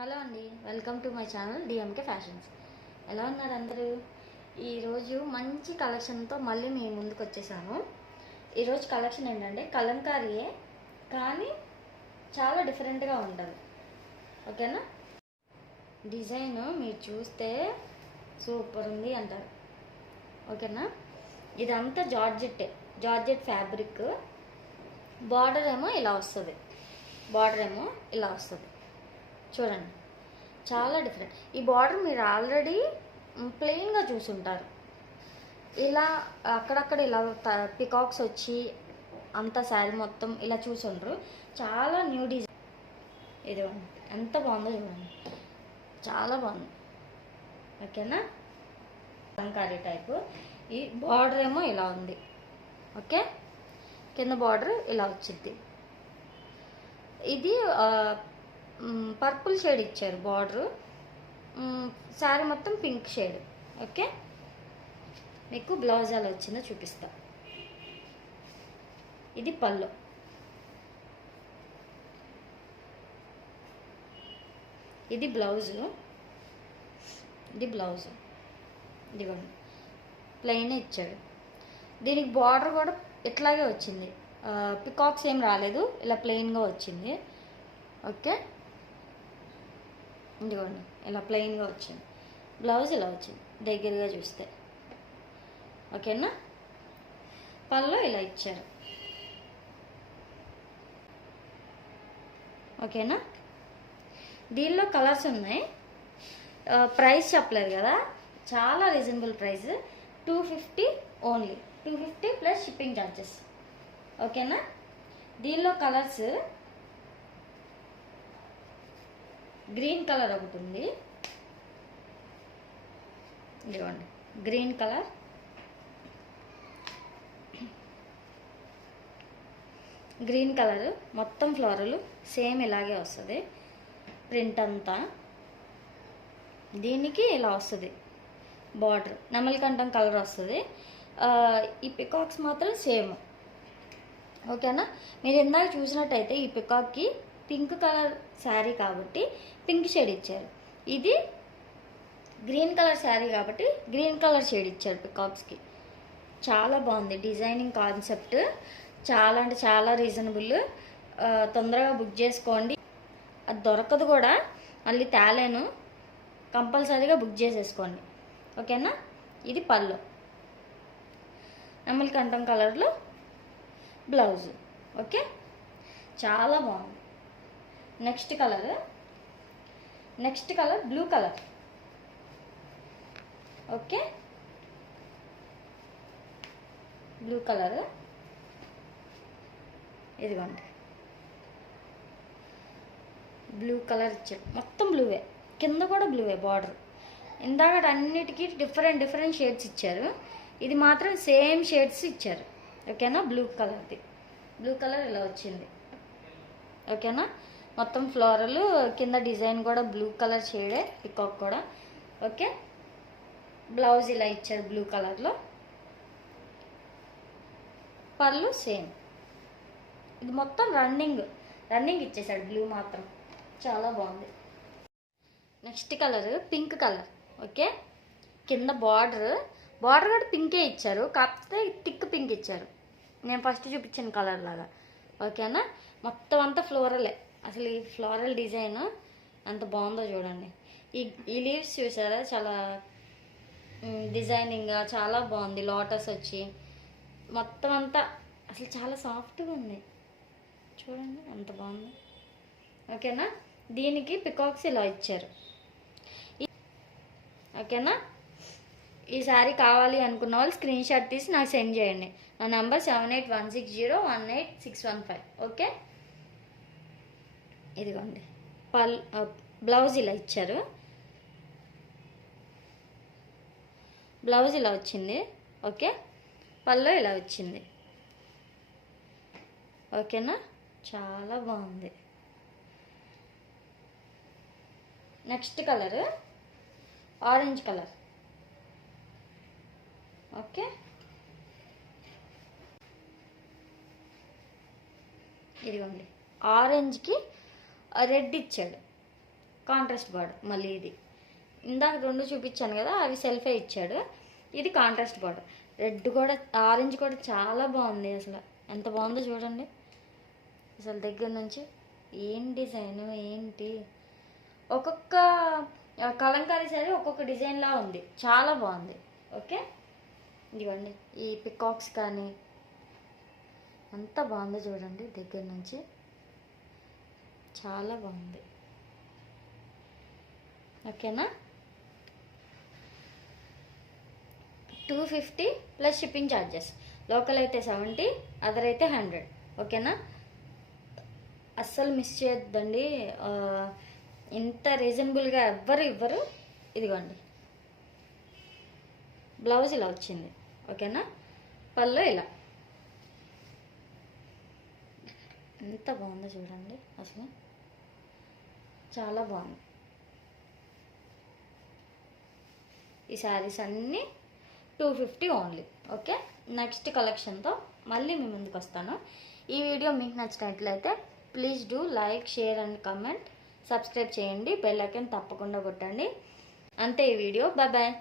Hello అండి, welcome to my channel DMK fashions. ఎలా ఉన్నారు అందరూ? ఈరోజు మంచి కలెక్షన్తో మళ్ళీ మీ ముందుకు వచ్చేసాను. ఈరోజు కలెక్షన్ ఏంటంటే కలంకారీయే, కానీ చాలా డిఫరెంట్గా ఉంటుంది. ఓకేనా? డిజైన్ మీరు చూస్తే సూపర్ ఉంది అంటారు. ఓకేనా? ఇదంతా జార్జెట్ ఫ్యాబ్రిక్. బార్డర్ ఏమో ఇలా వస్తుంది. చూడండి, చాలా డిఫరెంట్. ఈ బార్డర్ మీరు ఆల్రెడీ ప్లెయిన్గా చూసుంటారు. ఇలా అక్కడక్కడ ఇలా పికాక్స్ వచ్చి అంత శారీ మొత్తం ఇలా చూసుండ్రు. చాలా న్యూ డిజైన్. ఇది ఎంత బాగుందో చూడండి, చాలా బాగుంది. ఓకేనా? కలంకారీ టైపు. ఈ బార్డర్ ఏమో ఇలా ఉంది. ఓకే, కింద బార్డర్ ఇలా వచ్చింది. ఇది పర్పుల్ షేడ్ ఇచ్చారు బార్డరు. శారీ మొత్తం పింక్ షేడ్. ఓకే, మీకు బ్లౌజ్ ఎలా వచ్చిందో చూపిస్తా. ఇది పళ్ళు. ఇది బ్లౌజు. ఇదిగోండి, ప్లెయిన్ ఇచ్చాడు. దీనికి బార్డర్ కూడా ఇట్లాగే వచ్చింది. పికాక్స్ ఏం రాలేదు, ఇలా ప్లెయిన్గా వచ్చింది. ఓకే, ఇదిగోండి ఇలా ప్లెయిన్గా వచ్చింది. బ్లౌజ్ ఇలా వచ్చింది దగ్గరగా చూస్తే. ఓకేనా? పళ్ళు ఇలా ఇచ్చారు. ఓకేనా? దీనిలో కలర్స్ ఉన్నాయి. ప్రైస్ చెప్పలేదు కదా, చాలా reasonable price. 250 only. 250 plus shipping charges. ఓకేనా? దీనిలో కలర్స్ గ్రీన్ కలర్ ఒకటి ఉంది. ఇదిగోండి, గ్రీన్ కలర్. మొత్తం ఫ్లోరల్ సేమ్ ఇలాగే వస్తుంది. ప్రింట్ అంతా దీనికి ఇలా వస్తుంది. బార్డర్ నెమలికంఠం కలర్ వస్తుంది. ఈ పికాక్స్ మాత్రం సేమ్. ఓకేనా? మీరు ఇందాక చూసినట్టయితే ఈ పికాక్కి పింక్ కలర్ శారీ కాబట్టి పింక్ షేడ్ ఇచ్చారు. ఇది గ్రీన్ కలర్ శారీ కాబట్టి గ్రీన్ కలర్ షేడ్ ఇచ్చారు పికాక్స్కి. చాలా బాగుంది డిజైనింగ్ కాన్సెప్ట్. చాలా అంటే చాలా రీజనబుల్. తొందరగా బుక్ చేసుకోండి. అది దొరకదు కూడా, మళ్ళీ తేలేను. కంపల్సరీగా బుక్ చేసేసుకోండి. ఓకేనా? ఇది పళ్ళు, నెమలికంఠం కలర్లో బ్లౌజ్. ఓకే, చాలా బాగుంది. Next colour blue colour. Okay, blue colour. ఇదిగోండి, బ్లూ కలర్ ఇచ్చాడు. మొత్తం బ్లూవే, కింద కూడా బ్లూవే బార్డర్. ఇందాక అన్నిటికీ డిఫరెంట్ షేడ్స్ ఇచ్చారు. ఇది మాత్రం సేమ్ షేడ్స్ ఇచ్చారు. ఓకేనా? బ్లూ కలర్ ఇలా వచ్చింది. ఓకేనా? మొత్తం ఫ్లోరల్, కింద డిజైన్ కూడా బ్లూ కలర్ షేడే, పికాక్ కూడా. ఓకే, బ్లౌజ్ ఇలా ఇచ్చారు బ్లూ కలర్లో. పళ్ళు సేమ్. ఇది మొత్తం రన్నింగ్ ఇచ్చేసాడు. బ్లూ మాత్రం చాలా బాగుంది. Next colour pink colour. Okay, కింద బార్డర్ కూడా పింకే ఇచ్చారు, కాకపోతే థిక్ పింక్ ఇచ్చారు. నేను ఫస్ట్ చూపించిన కలర్ లాగా. ఓకేనా? మొత్తం అంతా ఫ్లోరలే. అసలు ఈ ఫ్లోరల్ డిజైన్ ఎంత బాగుందో చూడండి. ఈ లీవ్స్ చూసారా, చాలా డిజైనింగ్గా చాలా బాగుంది. లోటస్ వచ్చి మొత్తం అంతా అసలు చాలా సాఫ్ట్గా ఉంది. చూడండి ఎంత బాగుంది. ఓకేనా? దీనికి పికాక్స్ ఇలా ఇచ్చారు. ఓకేనా? ఈ శారీ కావాలి అనుకున్న వాళ్ళు స్క్రీన్ షాట్ తీసి నాకు సెండ్ చేయండి. నా నెంబర్ 7816018615. ఓకే, ఇదిగోండి బ్లౌజ్ ఇలా ఇచ్చారు. బ్లౌజ్ ఇలా వచ్చింది. ఓకే, పళ్ళు ఇలా వచ్చింది. ఓకేనా? చాలా బాగుంది. Next colour orange colour. Okay, ఇదిగోండి ఆరెంజ్కి రెడ్ ఇచ్చాడు. Contrast border. మళ్ళీ ఇది ఇందాక 2 చూపించాను కదా, అవి సెల్ఫే ఇచ్చాడు. ఇది కాంట్రాస్ట్ బార్డర్. రెడ్ కూడా, ఆరెంజ్ కూడా చాలా బాగుంది. అసలు ఎంత బాగుందో చూడండి. అసలు దగ్గర నుంచి ఏం డిజైన్ ఏంటి, ఒక్కొక్క కలంకారీ శారీ ఒక్కొక్క డిజైన్లా ఉంది, చాలా బాగుంది. ఓకే, ఇదిగోండి ఈ పికాక్స్ కానీ అంత బాగుందో చూడండి, దగ్గర నుంచి చాలా బాగుంది. ఓకేనా, 250 ప్లస్ షిప్పింగ్ ఛార్జెస్. లోకల్ అయితే 70, అదర్ అయితే 100. ఓకేనా, అస్సలు మిస్ చేయొద్దండి. ఇంత రీజనబుల్గా ఎవ్వరు ఇవ్వరు. ఇదిగోండి బ్లౌజ్ ఇలా వచ్చింది. ఓకేనా, పళ్ళు ఇలా ఎంత బాగుందో చూడండి, అసలు చాలా బాగుంది. ఈ శారీస్ అన్నీ 250 ఓన్లీ. ఓకే, నెక్స్ట్ కలెక్షన్తో మళ్ళీ మీ ముందుకు వస్తాను. ఈ వీడియో మీకు నచ్చినట్లయితే please do like, share and comment. Subscribe చేయండి, బెల్ ఐకాన్ తప్పకుండా కొట్టండి. అంతే ఈ వీడియో. Bye bye.